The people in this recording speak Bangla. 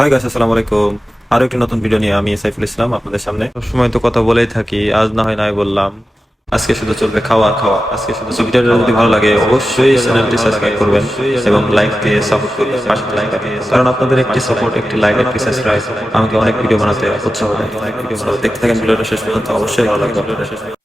হাই গাইস, আসসালামু আলাইকুম। আরো একটি নতুন ভিডিও নিয়ে আমি সাইফুল ইসলাম আপনাদের সামনে। সবসময় তো কথা বলেই থাকি, আজ না হয় নাই বললাম। আজকে শুধু চলবে খাওয়া আর খাওয়া। আজকে শুধু ভিডিওটা যদি ভালো লাগে অবশ্যই চ্যানেলটি সাবস্ক্রাইব করবেন এবং লাইক দিয়ে সাপোর্ট করবেন, পাশে থাকবেন। কারণ আপনাদের একটি সাপোর্ট, একটি লাইক, একটি সাবস্ক্রাইব আমাকে অনেক ভিডিও বানাতে উৎসাহ দেয়। দেখতে থাকেন ভিডিওটা শেষ পর্যন্ত, অবশ্যই ভালো লাগবে আপনাদের।